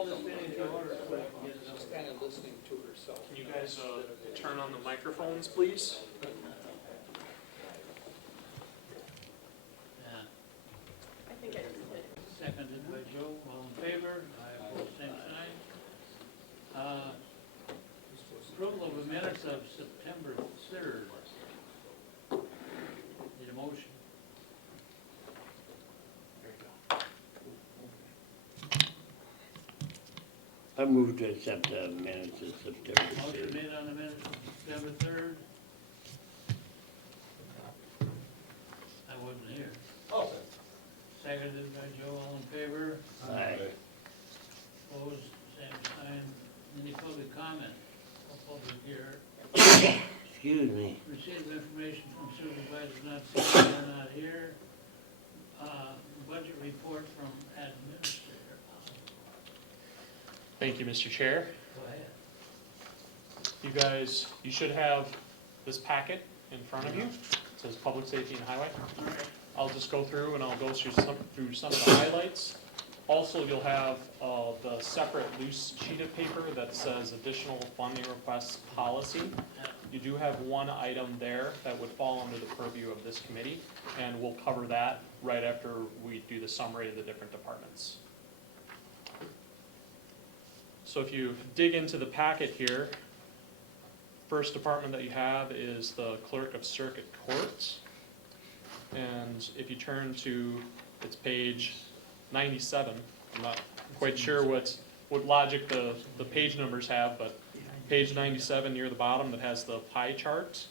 call this meeting to order so I can get it She's kind of listening to herself. Can you guys turn on the microphones, please? Yeah. I think I just did. Seconded by Joe, all in favor? I oppose, same sign. Approval of the minutes of September 3rd. Need a motion? I move to accept the minutes of September Motion 3rd. made on the minutes of September 3rd. I wasn't here. Oh. Seconded by Joe, all in favor? Aye. Opposed, same sign. Any public comment? No public here. Excuse me. Receive information from supervisors not seen, they're not here. Budget report from administrator. Thank you, Mr. Chair. Go ahead. You guys, you should have this packet in front of you. It says Public Safety and Highway. I'll just go through and I'll go through some of the highlights. Also, you'll have the separate loose sheet of paper that says additional funding requests policy. You do have one item there that would fall under the purview of this committee, and we'll cover that right after we do the summary of the different departments. So if you dig into the packet here, first department that you have is the Clerk of Circuit Courts. And if you turn to, it's page 97, I'm not quite sure what logic the page numbers have, but page 97 near the bottom that has the pie chart,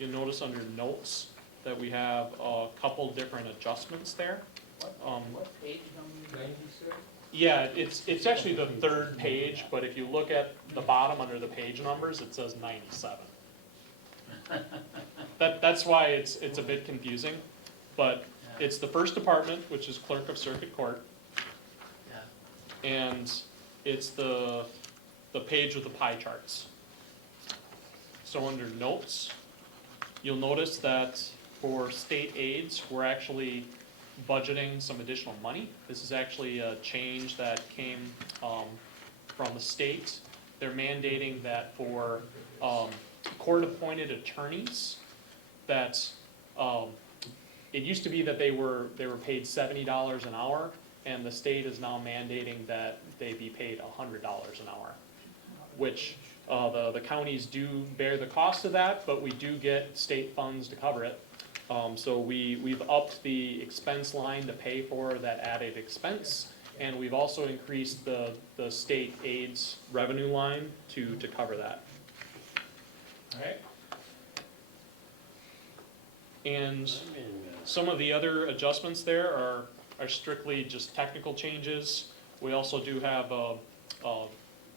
you'll notice under notes that we have a couple different adjustments there. What page number? 96? Yeah, it's actually the third page, but if you look at the bottom under the page numbers, it says 97. That's why it's a bit confusing, but it's the first department, which is Clerk of Circuit Court, and it's the page with the pie charts. So under notes, you'll notice that for state aids, we're actually budgeting some additional money. This is actually a change that came from the state. They're mandating that for court-appointed attorneys, that it used to be that they were paid $70 an hour, and the state is now mandating that they be paid $100 an hour, which the counties do bear the cost of that, but we do get state funds to cover it. So we've upped the expense line to pay for that added expense, and we've also increased the state aids revenue line to cover that. All right. And some of the other adjustments there are strictly just technical changes. We also do have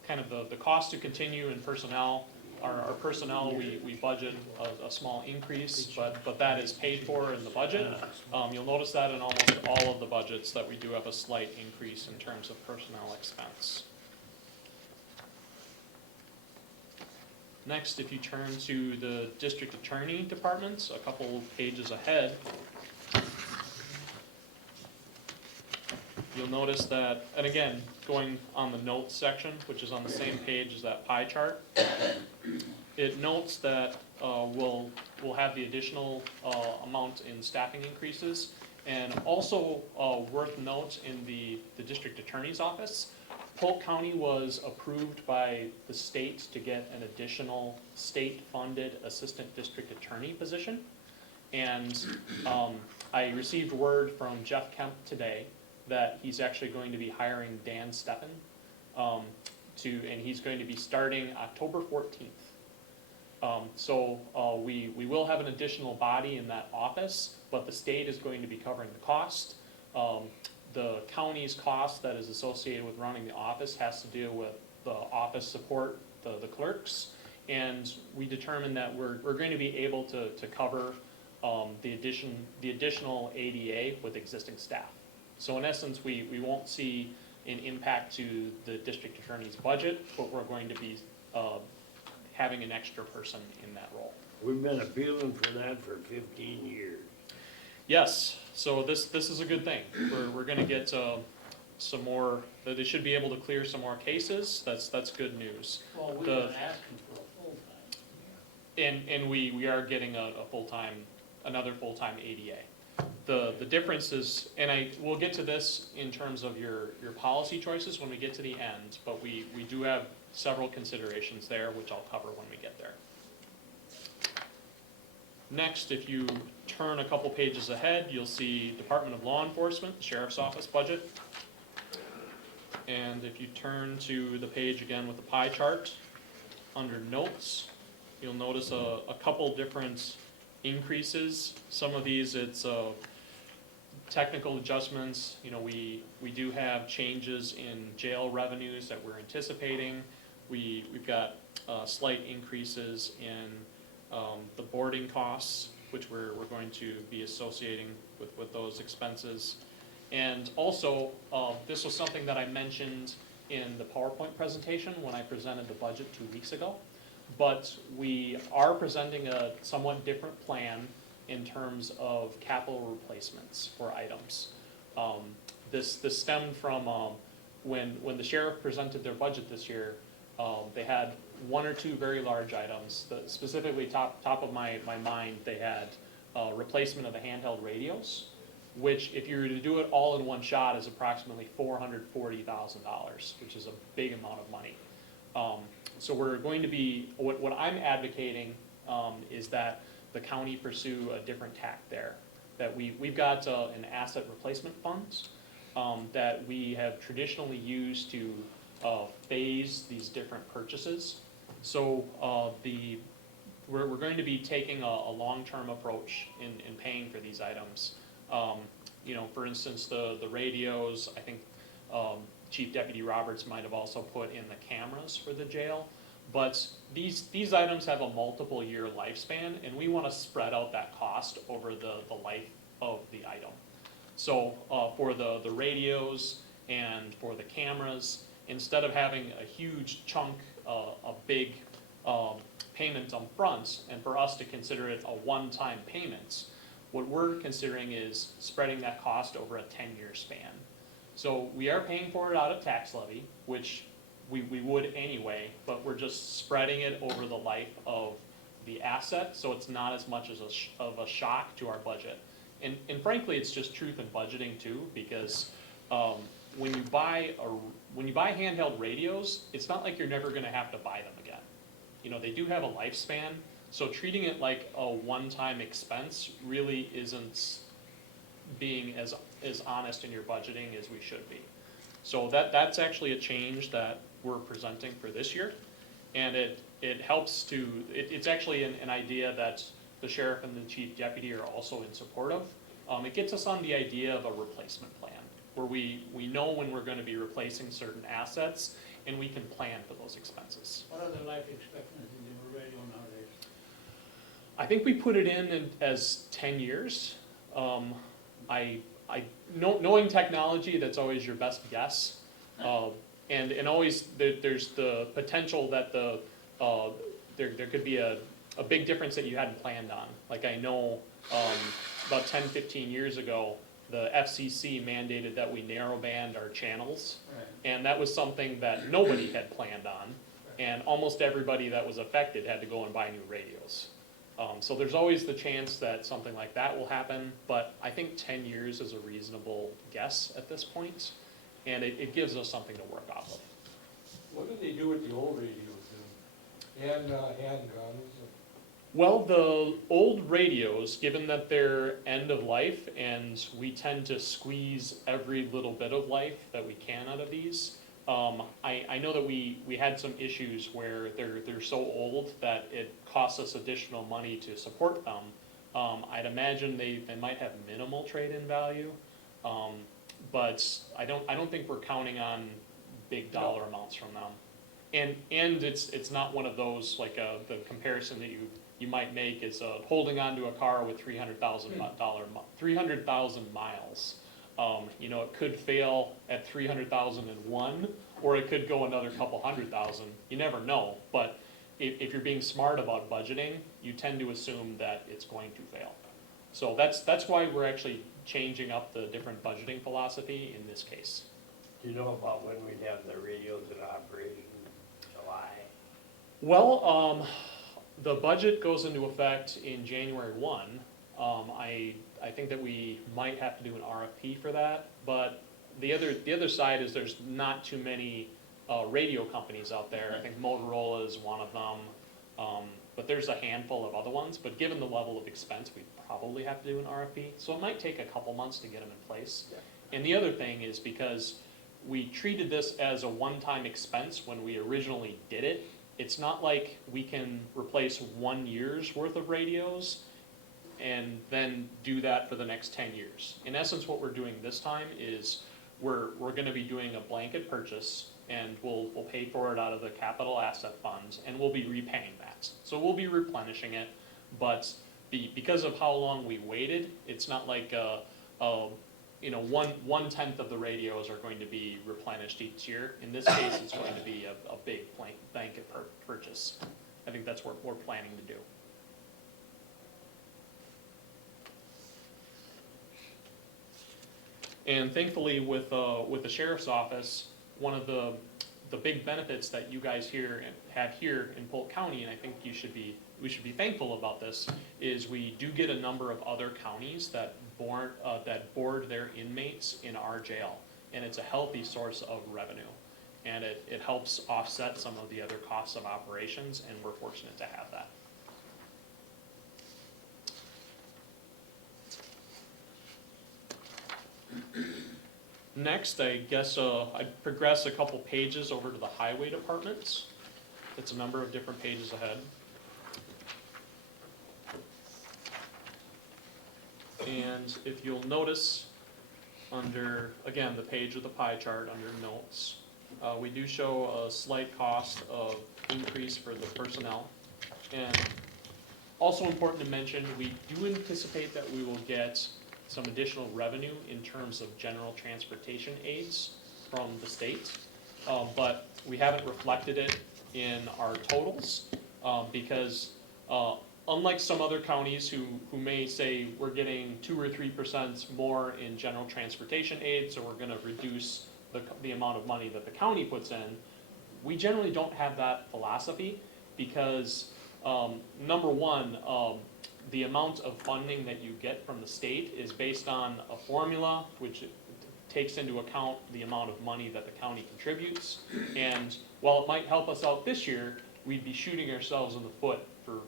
kind of the cost to continue in personnel. Our personnel, we budget a small increase, but that is paid for in the budget. You'll notice that in almost all of the budgets that we do have a slight increase in terms of personnel expense. Next, if you turn to the district attorney departments, a couple pages ahead, you'll notice that, and again, going on the notes section, which is on the same page as that pie chart, it notes that we'll have the additional amount in staffing increases, and also worth note in the district attorney's office, Polk County was approved by the state to get an additional state-funded assistant district attorney position, and I received word from Jeff Kemp today that he's actually going to be hiring Dan Steffen, and he's going to be starting October 14th. So we will have an additional body in that office, but the state is going to be covering the cost. The county's cost that is associated with running the office has to deal with the office support, the clerks, and we determined that we're going to be able to cover the additional ADA with existing staff. So in essence, we won't see an impact to the district attorney's budget, but we're going to be having an extra person in that role. We've been appealing for that for 15 years. Yes, so this is a good thing. We're going to get some more, that they should be able to clear some more cases, that's good news. Well, we've The- been asking for a full-time. And we are getting a full-time, another full-time ADA. The difference is, and we'll get to this in terms of your policy choices when we get to the end, but we do have several considerations there, which I'll cover when we get there. Next, if you turn a couple pages ahead, you'll see Department of Law Enforcement, the Sheriff's Office budget. And if you turn to the page again with the pie chart, under notes, you'll notice a couple different increases. Some of these, it's technical adjustments. You know, we do have changes in jail revenues that we're anticipating. We've got slight increases in the boarding costs, which we're going to be associating with those expenses. And also, this was something that I mentioned in the PowerPoint presentation when I presented the budget 2 weeks ago. But we are presenting a somewhat different plan in terms of capital replacements for items. This stemmed from when the sheriff presented their budget this year. They had one or two very large items. Specifically, top of my mind, they had replacement of the handheld radios, which, if you were to do it all in one shot, is approximately $440,000, which is a big amount of money. So we're going to be, what I'm advocating is that the county pursue a different tack there. That we've got an asset replacement fund that we have traditionally used to phase these different purchases. So we're going to be taking a long-term approach in paying for these items. You know, for instance, the radios, I think Chief Deputy Roberts might have also put in the cameras for the jail. But these items have a multiple year lifespan, and we want to spread out that cost over the life of the item. So for the radios and for the cameras, instead of having a huge chunk, a big payment up front, and for us to consider it a one-time payment, what we're considering is spreading that cost over a 10-year span. So we are paying for it out of tax levy, which we would anyway, but we're just spreading it over the life of the asset, so it's not as much of a shock to our budget. And frankly, it's just truth in budgeting too, because when you buy handheld radios, it's not like you're never going to have to buy them again. You know, they do have a lifespan, so treating it like a one-time expense really isn't being as honest in your budgeting as we should be. So that's actually a change that we're presenting for this year, and it helps to, it's actually an idea that the sheriff and the chief deputy are also in support of. It gets us on the idea of a replacement plan, where we know when we're going to be replacing certain assets, and we can plan for those expenses. What are the life expectancies of a radio nowadays? I think we put it in as 10 years. Knowing technology, that's always your best guess. And always there's the potential that there could be a big difference that you hadn't planned on. Like I know about 10, 15 years ago, the FCC mandated that we narrowband our channels. Right. And that was something that nobody had planned on. And almost everybody that was affected had to go and buy new radios. So there's always the chance that something like that will happen, but I think 10 years is a reasonable guess at this point, and it gives us something to work off of. What do they do with the old radios and handguns? Well, the old radios, given that they're end of life, and we tend to squeeze every little bit of life that we can out of these, I know that we had some issues where they're so old that it costs us additional money to support them. I'd imagine they might have minimal trade-in value, but I don't think we're counting on big dollar amounts from them. And it's not one of those, like the comparison that you might make is holding onto a car with 300,000 miles. You know, it could fail at 300,001, or it could go another couple 100,000. You never know, but if you're being smart about budgeting, you tend to assume that it's going to fail. So that's why we're actually changing up the different budgeting philosophy in this case. Do you know about when we'd have the radios in operation? July? Well, the budget goes into effect in January 1. I think that we might have to do an RFP for that, but the other side is there's not too many radio companies out there. I think Motorola is one of them, but there's a handful of other ones. But given the level of expense, we probably have to do an RFP. So it might take a couple months to get them in place. Yeah. And the other thing is because we treated this as a one-time expense when we originally did it, it's not like we can replace 1 year's worth of radios and then do that for the next 10 years. In essence, what we're doing this time is we're gonna be doing a blanket purchase, and we'll pay for it out of the capital asset funds, and we'll be repaying that. So we'll be replenishing it, but because of how long we waited, it's not like one-tenth of the radios are going to be replenished each year. In this case, it's going to be a big blanket purchase. I think that's what we're planning to do. And thankfully, with the sheriff's office, one of the big benefits that you guys have here in Polk County, and I think we should be thankful about this, is we do get a number of other counties that board their inmates in our jail, and it's a healthy source of revenue, and it helps offset some of the other costs of operations, and we're fortunate to have that. Next, I guess I'd progress a couple pages over to the highway departments. It's a number of different pages ahead. And if you'll notice, under, again, the page with the pie chart under notes, we do show a slight cost of increase for the personnel. And also important to mention, we do anticipate that we will get some additional revenue in terms of general transportation aids from the state, but we haven't reflected it in our totals because unlike some other counties who may say we're getting 2 or 3% more in general transportation aid, so we're going to reduce the amount of money that the county puts in, we generally don't have that philosophy because number one, the amount of funding that you get from the state is based on a formula which takes into account the amount of money that the county contributes. And while it might help us out this year, we'd be shooting ourselves in the foot for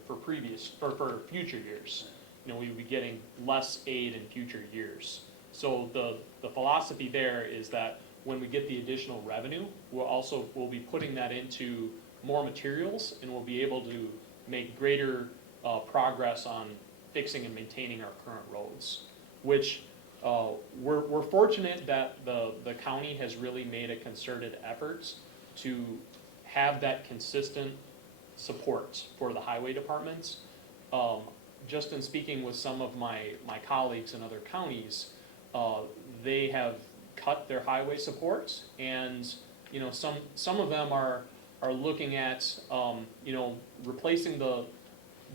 future years. You know, we'd be getting less aid in future years. So the philosophy there is that when we get the additional revenue, we'll be putting that into more materials, and we'll be able to make greater progress on fixing and maintaining our current roads, which we're fortunate that the county has really made a concerted effort to have that consistent support for the highway departments. Just in speaking with some of my colleagues in other counties, they have cut their highway supports, and some of them are looking at replacing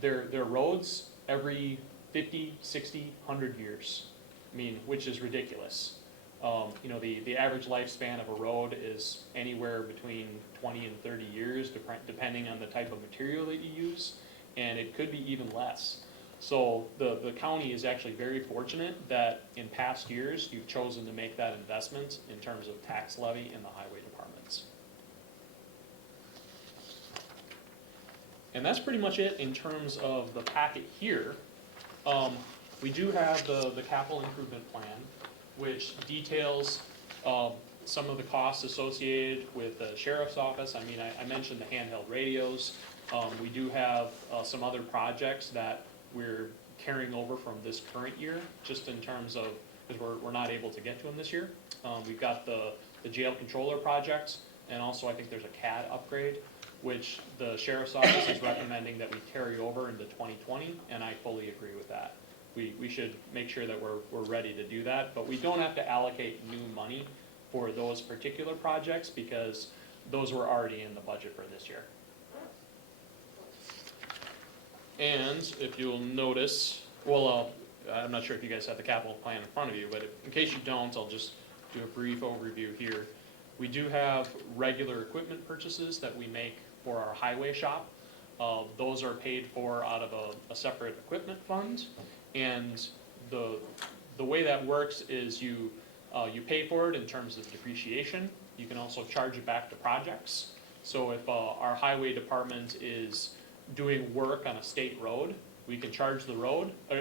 their roads every 50, 60, 100 years. I mean, which is ridiculous. The average lifespan of a road is anywhere between 20 and 30 years, depending on the type of material that you use, and it could be even less. So the county is actually very fortunate that in past years, you've chosen to make that investment in terms of tax levy in the highway departments. And that's pretty much it in terms of the packet here. We do have the capital improvement plan, which details some of the costs associated with the sheriff's office. I mean, I mentioned the handheld radios. We do have some other projects that we're carrying over from this current year, just in terms of, because we're not able to get to them this year. We've got the jail controller project, and also I think there's a CAD upgrade, which the sheriff's office is recommending that we carry over into 2020, and I fully agree with that. We should make sure that we're ready to do that, but we don't have to allocate new money for those particular projects because those were already in the budget for this year. And if you'll notice, well, I'm not sure if you guys have the capital plan in front of you, but in case you don't, I'll just do a brief overview here. We do have regular equipment purchases that we make for our highway shop. Those are paid for out of a separate equipment fund. And the way that works is you pay for it in terms of depreciation. You can also charge it back to projects. So if our highway department is doing work on a state road, we can charge the road, or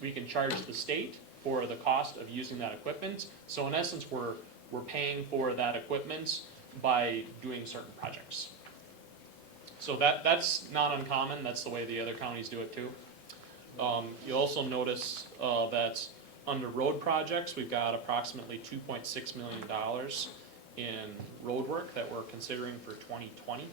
we can charge the state for the cost of using that equipment. So in essence, we're paying for that equipment by doing certain projects. So that's not uncommon. That's the way the other counties do it too. You'll also notice that under road projects, we've got approximately $2.6 million in road work that we're considering for 2020,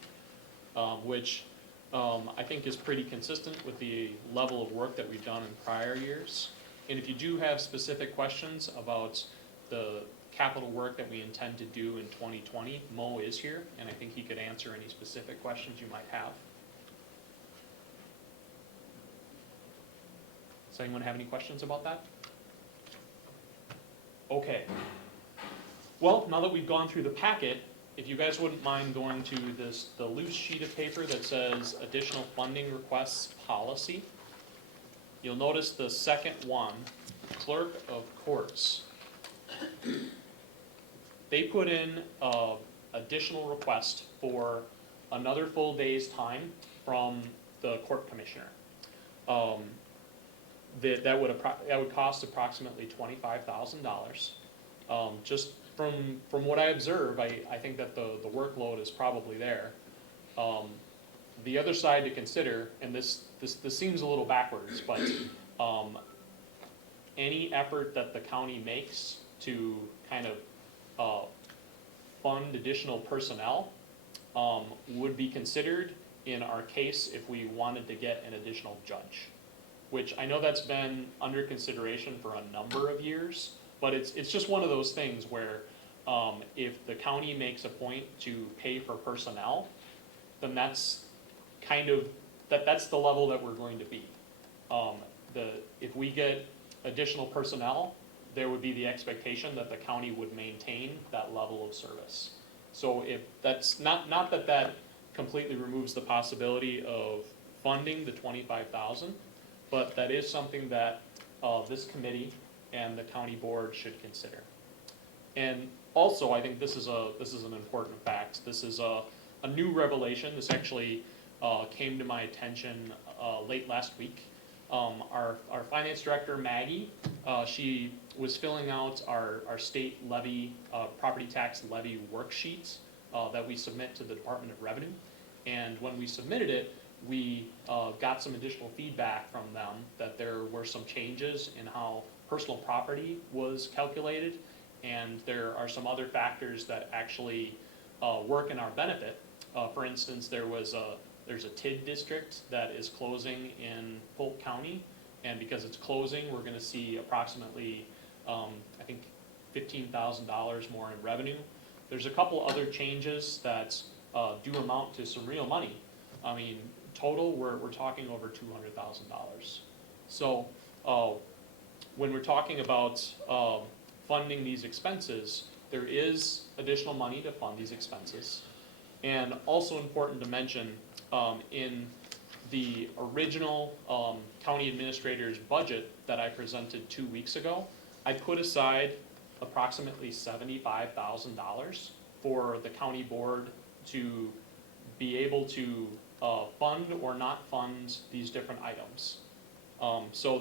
which I think is pretty consistent with the level of work that we've done in prior years. And if you do have specific questions about the capital work that we intend to do in 2020, Mo is here, and I think he could answer any specific questions you might have. Does anyone have any questions about that? Okay. Well, now that we've gone through the packet, if you guys wouldn't mind going to the loose sheet of paper that says additional funding requests policy, you'll notice the second one, clerk of courts. They put in additional request for another full day's time from the court commissioner. That would cost approximately $25,000. Just from what I observe, I think that the workload is probably there. The other side to consider, and this seems a little backwards, but any effort that the county makes to kind of fund additional personnel would be considered in our case if we wanted to get an additional judge, which I know that's been under consideration for a number of years, but it's just one of those things where if the county makes a point to pay for personnel, then that's kind of, that's the level that we're going to be. If we get additional personnel, there would be the expectation that the county would maintain that level of service. So if that's, not that completely removes the possibility of funding the $25,000, but that is something that this committee and the county board should consider. And also, I think this is an important fact. This is a new revelation. This actually came to my attention late last week. Our finance director, Maggie, she was filling out our state levy, property tax levy worksheets that we submit to the Department of Revenue. And when we submitted it, we got some additional feedback from them that there were some changes in how personal property was calculated, and there are some other factors that actually work in our benefit. For instance, there's a TID district that is closing in Polk County, and because it's closing, we're going to see approximately, I think, $15,000 more in revenue. There's a couple other changes that do amount to some real money. I mean, total, we're talking over $200,000. So when we're talking about funding these expenses, there is additional money to fund these expenses. And also important to mention, in the original county administrator's budget that I presented 2 weeks ago, I put aside approximately $75,000 for the county board to be able to fund or not fund these different items. So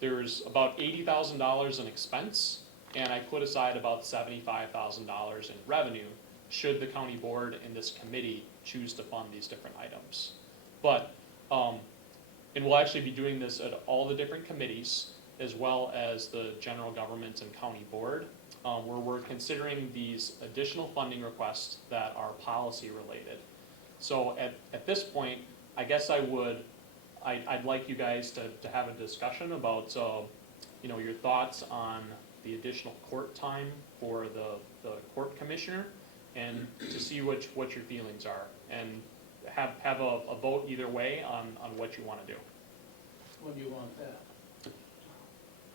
there's about $80,000 in expense, and I put aside about $75,000 in revenue should the county board and this committee choose to fund these different items. But, and we'll actually be doing this at all the different committees as well as the general government and county board, where we're considering these additional funding requests that are policy related. So at this point, I guess I'd like you guys to have a discussion about your thoughts on the additional court time for the court commissioner, and to see what your feelings are, and have a vote either way on what you want to do. When do you want that?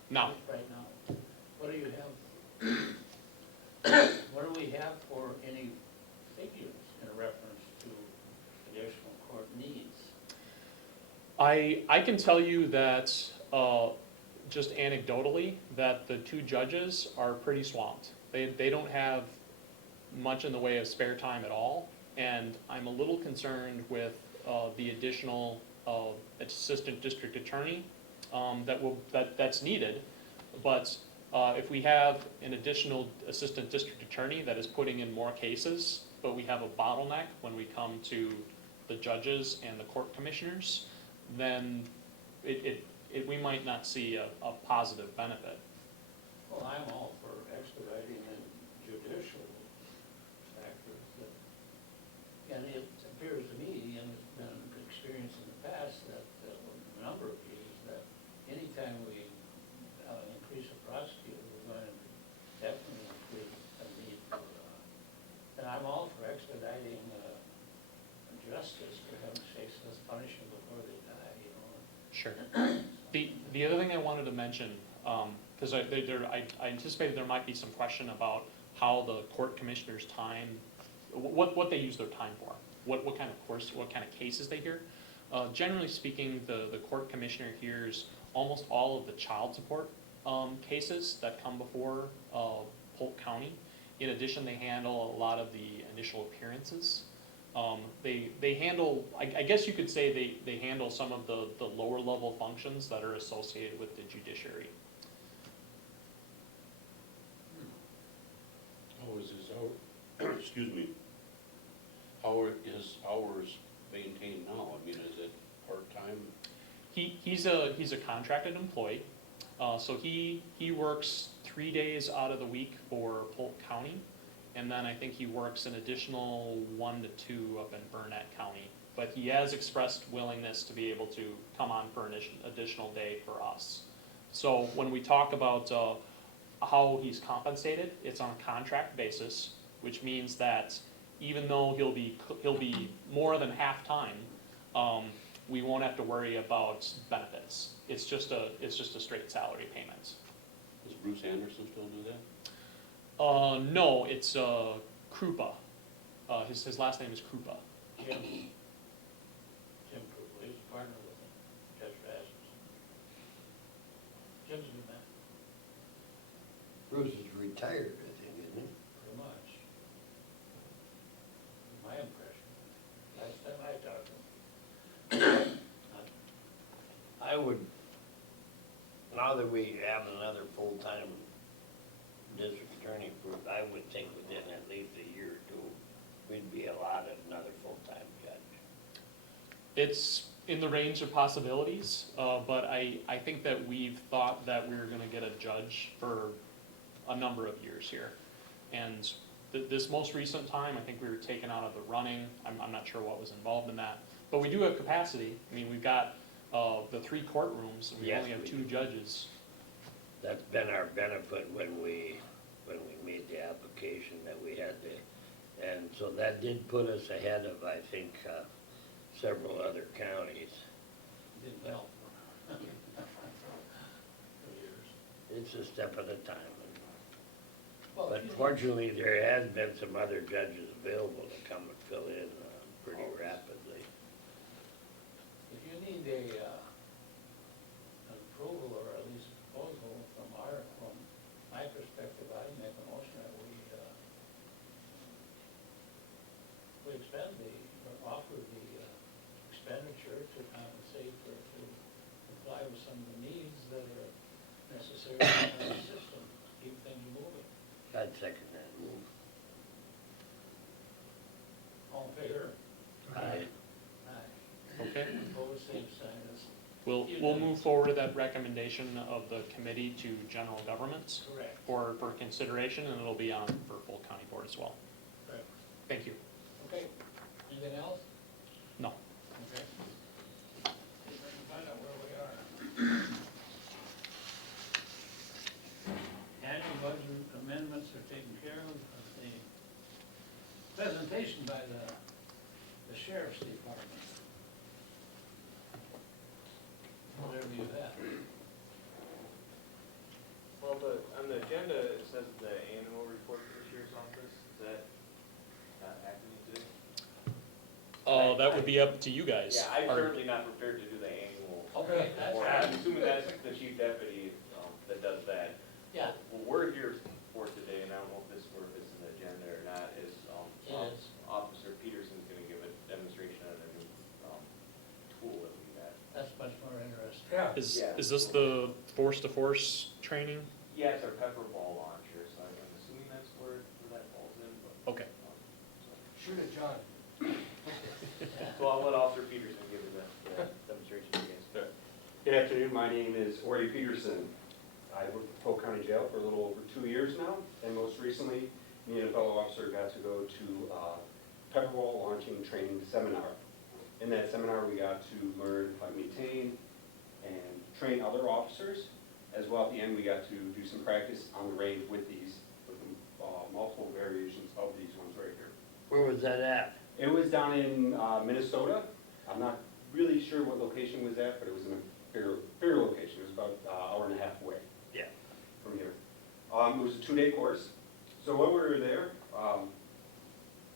Now, Right now. What do you have? What do we have for I can tell you that, just anecdotally, that the two judges are pretty swamped. They don't have much in the way of spare time at all, and I'm a little concerned with the additional assistant district attorney that's needed. But if we have an additional assistant district attorney that is putting in more cases, but we have a bottleneck when we come to the judges and the court commissioners, then we might not see a positive benefit. Well, I'm all for expediting and judicial factors, but, and it appears to me, and it's been an experience in the past, that a number of years, that anytime we increase a prosecutor, we're going to definitely increase a need for, and I'm all for expediting justice, for heaven's sakes, let's punish them before they die, you know. Sure. The other thing I wanted to mention, because I anticipated there might be some question about how the court commissioners' time, what they use their time for, what kind of cases they hear. Generally speaking, the court commissioner hears almost all of the child support cases that come before Polk County. In addition, they handle a lot of the initial appearances. They handle, I guess you could say they handle some of the lower level functions that are associated with the judiciary. How is his hour, excuse me, how are his hours maintained now? I mean, is it part-time? He's a contracted employee, so he works 3 days out of the week for Polk County, and then I think he works an additional 1 to 2 up in Burnett County. But he has expressed willingness to be able to come on for an additional day for us. So when we talk about how he's compensated, it's on a contract basis, which means that even though he'll be more than half-time, we won't have to worry about benefits. It's just a straight salary payment. Does Bruce Anderson still do that? No, it's Krupa. His last name is Krupa. Jim Krupa, he's a partner with him, Judge Rasmus. Jim's a good man, Bruce is retired, I think, isn't he? pretty much. My impression, last time I talked to him. I would, now that we have another full-time district attorney, I would think within at least a year or two, we'd be allotted another full-time judge. It's in the range of possibilities, but I think that we've thought that we were gonna get a judge for a number of years here. And this most recent time, I think we were taken out of the running. I'm not sure what was involved in that. But we do have capacity. I mean, we've got the 3 courtrooms, and we Yes, only have we 2 do. judges. That's been our benefit when we made the application that we had to, and so that did put us ahead of, I think, several other counties. Didn't help. For years. It's a step at a time. Well, But if you- fortunately, there has been some other judges available to come and fill in pretty rapidly. If you need an approval or at least proposal from my perspective, I make a motion that we expend or offer the expenditure to compensate to comply with some of the needs that are necessary in our system, keep things moving. I'd second that move. All in favor? Aye. Aye. Okay. Opposed, same sign. We'll move forward to that recommendation of the committee to general government Correct. for consideration, and it'll be on for full county board as well. Correct. Thank you. Okay, anything else? No. Okay. Find out where we are. Annual budget amendments are taken care of. The presentation by the sheriff's department. Whatever you have. Well, on the agenda, it says the annual report for the sheriff's office, is that happening today? That would be up to you guys. Yeah, I'm Or- currently not prepared to do the annual Okay, that's Or right. I'm assuming that's the chief deputy, that does that. Yeah, What we're here for today, and I don't know if this, if it's in the agenda or not, is, it is. Officer Peterson's gonna give a demonstration on a new, tool that we got. That's much more interesting. Yeah. Yeah. Is this the force-to-force training? Yeah, it's our pepper ball launcher, so I'm assuming that's where that falls in, but. Okay. Shoot it, John. So I'll let Officer Peterson give the demonstration again. Good afternoon, my name is Ori Peterson. I worked at Polk County Jail for a little over 2 years now, and most recently, me and a fellow officer got to go to pepperball launching training seminar. In that seminar, we got to learn how to maintain and train other officers, as well at the end, we got to do some practice on the range with these, with multiple variations of these ones right here. Where was that at? It was down in Minnesota. I'm not really sure what location was at, but it was in a bigger location. It was about an hour and a half away. Yeah. From here. It was a 2-day course. So while we were there,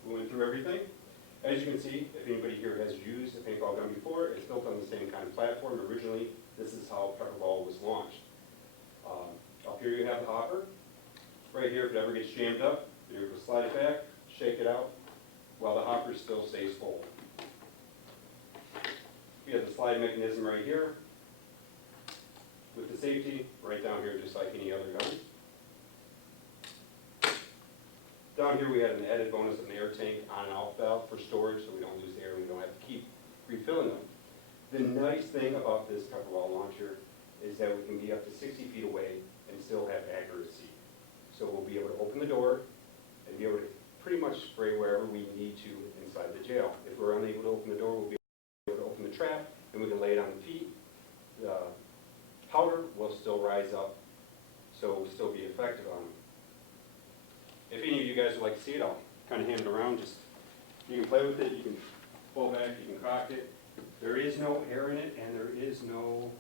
we went through everything. As you can see, if anybody here has used a paintball gun before, it's built on the same kind of platform. Originally, this is how pepperball was launched. Up here you have the hopper. Right here, if it ever gets jammed up, you're able to slide it back, shake it out, while the hopper still stays full. We have the slide mechanism right here, with the safety right down here, just like any other gun. Down here we had an added bonus of an air tank on and off valve for storage, so we don't lose the air, we don't have to keep refilling them. The nice thing about this pepperball launcher is that we can be up to 60 feet away and still have accuracy. So we'll be able to open the door and be able to pretty much spray wherever we need to inside the jail. If we're unable to open the door, we'll be able to open the trap, and we can lay it on the feet. The powder will still rise up, so it will still be effective on them. If any of you guys would like to see it, I'll kind of hand it around. Just, you can play with it, you can pull back, you can cock it. There is no air in it, and there is no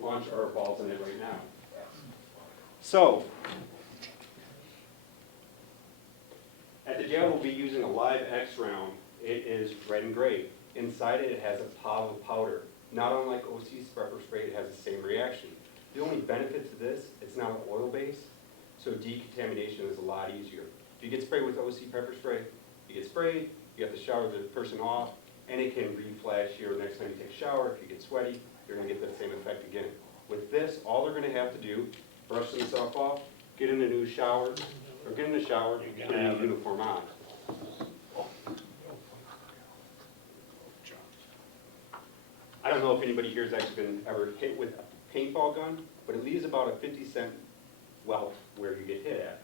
launch or balls in it right now. So, at the jail, we'll be using a live X round. It is red and gray. Inside it, it has a pile of powder. Not unlike OC pepper spray, it has the same reaction. The only benefit to this, it's not oil based, so decontamination is a lot easier. If you get sprayed with OC pepper spray, you get sprayed, you have to shower the person off, and it can re-flash here next time you take a shower. If you get sweaty, you're gonna get that same effect again. With this, all they're gonna have to do, brush themselves off, get in a new shower, or get in the shower, and get a new uniform on. I don't know if anybody here has actually been ever hit with a paintball gun, but it leaves about a 50-cent welt where you get hit at.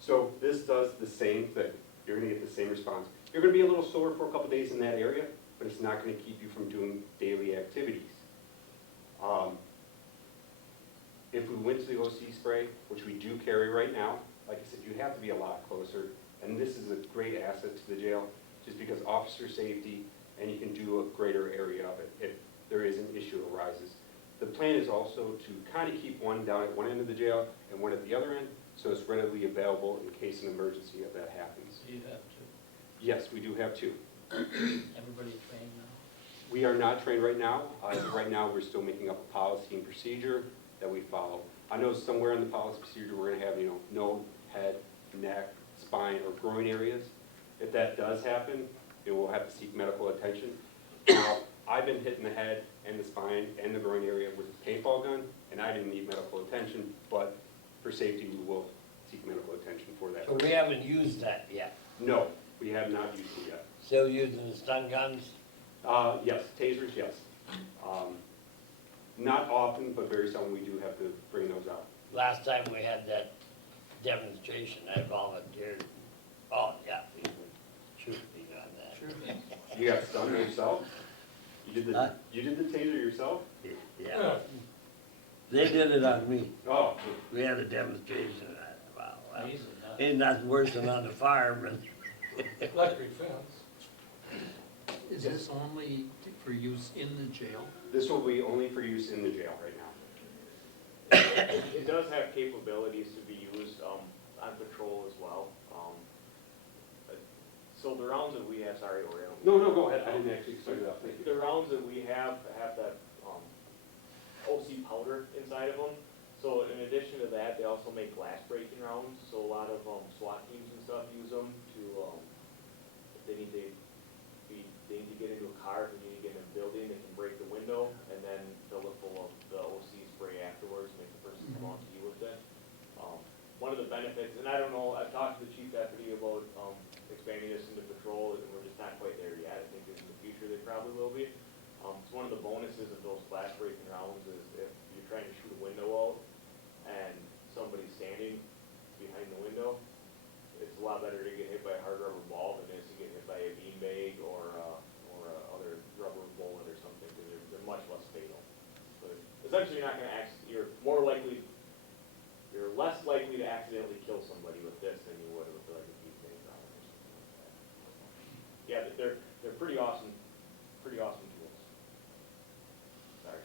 So this does the same thing. You're gonna get the same response. You're gonna be a little sore for a couple days in that area, but it's not gonna keep you from doing daily activities. If we went to the OC spray, which we do carry right now, like I said, you have to be a lot closer, and this is a great asset to the jail, just because officer safety, and you can do a greater area of it if there is an issue arises. The plan is also to kind of keep one down at one end of the jail and one at the other end, so it's readily available in case an emergency if that happens. You have to, Yes, we do have two. everybody trained now? We are not trained right now. As of right now, we're still making up a policy and procedure that we follow. I know somewhere in the policy procedure, we're gonna have, no head, neck, spine, or groin areas. If that does happen, it will have to seek medical attention. Now, I've been hit in the head and the spine and the groin area with a paintball gun, and I didn't need medical attention, but for safety, we will seek medical attention for that. So we haven't used that yet. No, we have not used it yet. Still using the stun guns? Yes, tasers, yes. Not often, but very seldom we do have to bring those out. Last time we had that demonstration, I volunteered. Oh, yeah, we would shoot me on that. Sure. You got stunned yourself? Huh? You did the taser yourself? Yeah. They did it on me. Oh, We had a demonstration of that. Wow. Amazing, huh? Ain't nothing worse than on the farm, but Electric fence. Is this only for use in the jail? this will be only for use in the jail right now. It does have capabilities to be used, on patrol as well. So So the rounds that we have, sorry, Orion. No, go ahead, I didn't actually start it up, thank The you. rounds that we have that, OC powder inside of them. So in addition to that, they also make glass breaking rounds, so a lot of, SWAT teams and stuff use them to, if they need to get into a car, if they need to get in a building, they can break the window, and then fill it full of the OC spray afterwards, make the person come on to you with it. One of the benefits, and I don't know, I've talked to the chief deputy about, expanding this into patrol, and we're just not quite there yet. I think in the future they probably will be. So one of the bonuses of those glass breaking rounds is if you're trying to shoot a window out and somebody's standing behind the window, it's a lot better to get hit by a hard rubber ball than it is to get hit by a beanbag or a other rubber bullet or something, because they're much less fatal. But essentially, you're not gonna you're less likely to accidentally kill somebody with this than you would with like a beanbag round or something like that. Yeah, but they're pretty awesome tools. Sorry.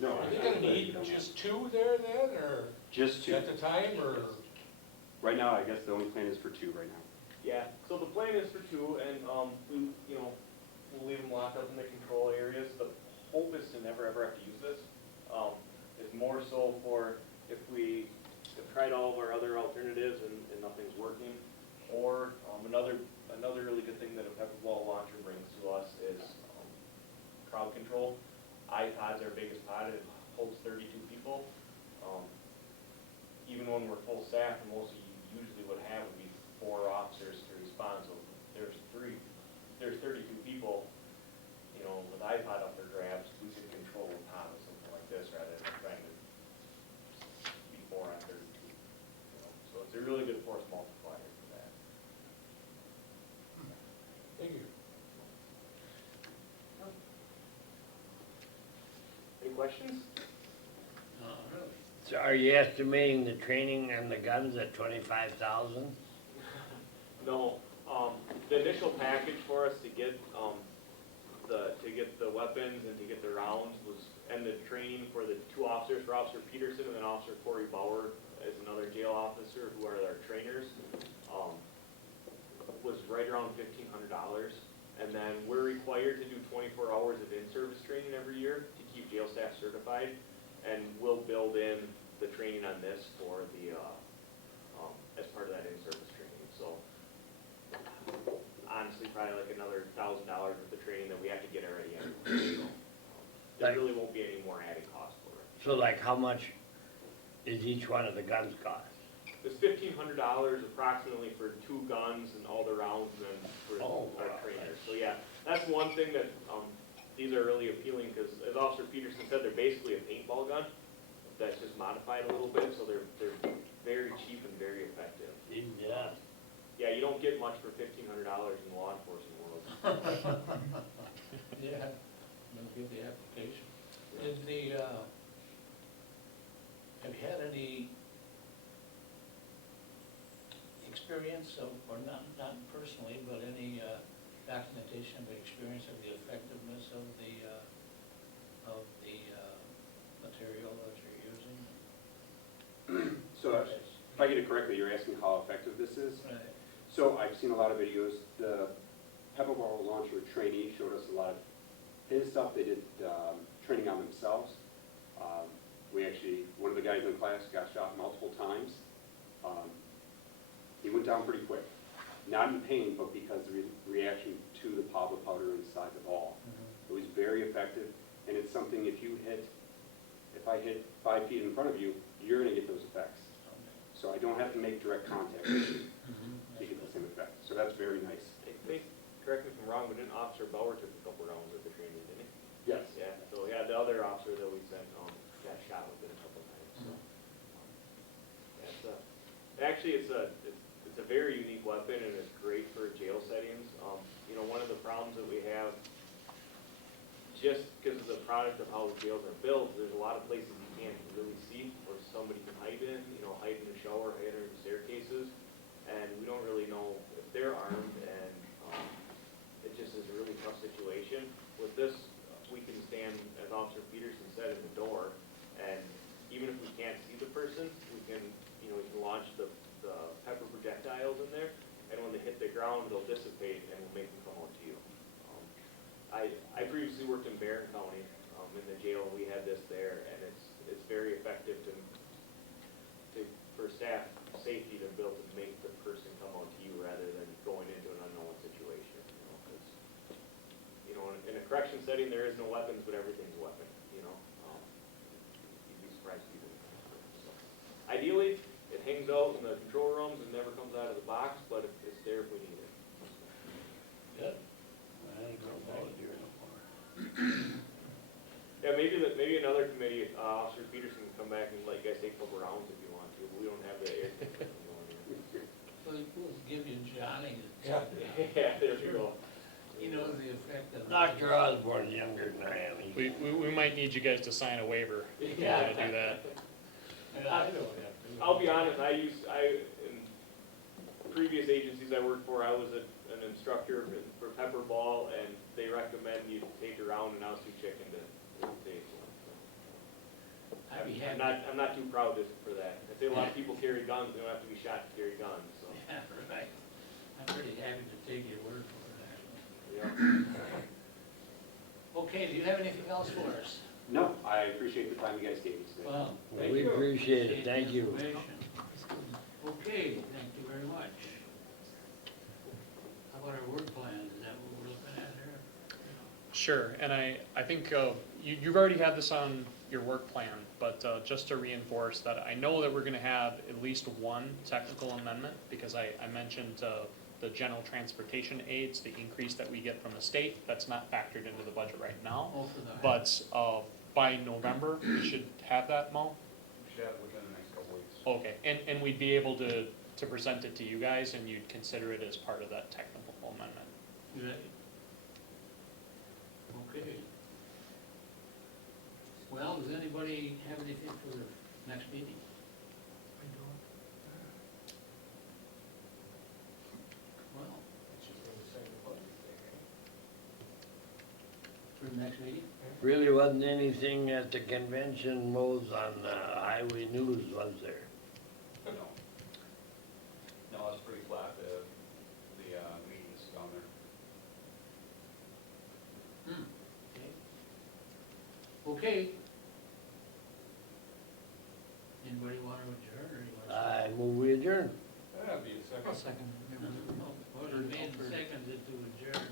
No, Are they I'm gonna glad you need don't mind. just two there then, or Just two. at the time, or? Right now, I guess the only plan is for two right now. Yeah, so the plan is for two, and, we'll leave them locked up in the control areas. The hope is to never ever have to use this. It's more so for if we have tried all of our other alternatives and nothing's working, or, another really good thing that a pepper ball launcher brings to us is, crowd control. iPod's our biggest pod, it holds 32 people. Even when we're full staff, the most you usually would have would be 4 officers to respond, so there's 32 people, with iPod up for grabs, we could control a pod with something like this rather than trying to be 4 on 32. So it's a really good force multiplier for that. Thank you. Any questions? Really? So are you estimating the training on the guns at 25,000? No, the initial package for us to get, the weapons and to get the rounds and the training for the 2 officers, for Officer Peterson and then Officer Corey Bauer is another jail officer who are our trainers, was right around $1,500. And then we're required to do 24 hours of in-service training every year to keep jail staff certified. And we'll build in the training on this for the, as part of that in-service training, so. Honestly, probably like another $1,000 worth of training that we have to get already anyway, so. There really won't be any more added cost for it. So like how much is each one of the guns cost? It's $1,500 approximately for 2 guns and all the rounds and for Oh, our wow. trainers. So yeah, that's one thing that, these are really appealing because as Officer Peterson said, they're basically a paintball gun that's just modified a little bit, so they're very cheap and very effective. Yeah. Yeah, you don't get much for $1,500 in the law enforcement world. Yeah, they'll give the application. In the, have you had any experience of, or not personally, but any documentation of experience of the effectiveness of the material that you're using? So if I get it correctly, you're asking how effective this is? Right. So I've seen a lot of videos. The pepper ball launcher trainee showed us a lot of his stuff. They did training on themselves. One of the guys in class got shot multiple times. He went down pretty quick. Not in pain, but because of the reaction to the Pablo powder inside the ball. It was very effective, and it's something if I hit 5 feet in front of you, you're gonna get those effects. So I don't have to make direct contact with you to get the same effect. So that's very nice. I think, correct me if I'm wrong, but didn't Officer Bauer took a couple rounds of the training, didn't he? Yes. Yeah, so yeah, the other officer that we sent, got shot with it a couple times, so. Yeah, it's a very unique weapon and it's great for jail settings. One of the problems that we have, just because of the product of how the jails are built, there's a lot of places you can't really see where somebody can hide in, hide in the shower, hide in the staircases, and we don't really know if they're armed, and it just is a really tough situation. With this, we can stand, as Officer Peterson said, in the door, and even if we can't see the person, we can launch the pepper projectiles in there, and when they hit the ground, they'll dissipate and will make them come out to you. I previously worked in Barron County, in the jail, and we had this there, and it's very effective for staff safety to be able to make the person come out to you rather than going into an unknown situation, you know, 'cause, you know, in a correction setting, there is no weapons, but everything's a weapon, you know. You'd be surprised people. So, ideally, it hangs out in the control rooms and never comes out of the box, but it's there if we need it. Good. I ain't gonna volunteer no more. Yeah, maybe another committee, Officer Peterson can come back and let you guys take a couple rounds if you want to, but we don't have the air conditioning going here. Well, we'll give you Johnny. Yeah. Yeah, there you go. He knows the effect of. Dr. Osborne's younger than I am. We might need you guys to sign a waiver if you Yeah. wanna do that. I don't have to. I'll be honest, in previous agencies I worked for, I was an instructor for pepper ball, and they recommend you take a round, and I was too chicken to take one. So. I'd be happy. I'm not too proud for that. I say a lot of people carry guns, they don't have to be shot to carry guns, so. Yeah, right. I'm pretty happy to take your word for that. Yeah. Okay, do you have anything else for us? No, I appreciate the time you guys gave me today. Well, We appreciate it, thank the you. information. Okay, thank you very much. How about our work plan? Is that what we're looking at here? Sure, and I think you've already had this on your work plan, but just to reinforce that, I know that we're gonna have at least one technical amendment, because I mentioned the general transportation aids, the increase that we get from the state, that's not factored into the budget right now. Oh, for the. But by November, we should have that, Mo? Should have within the next couple weeks. Okay, and we'd be able to present it to you guys, and you'd consider it as part of that technical amendment. Good. Okay. Well, does anybody have anything for the next meeting? Well, for the next meeting? Really wasn't anything at the convention modes on highway news, was there? No. No, it's pretty flat, the meetings down there. Okay. Anybody want to adjourn, or you want to? I move we adjourn. That'd be a second. Motion made and seconded to adjourn.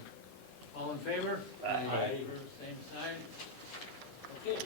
All in favor? Aye. Same sign. Okay.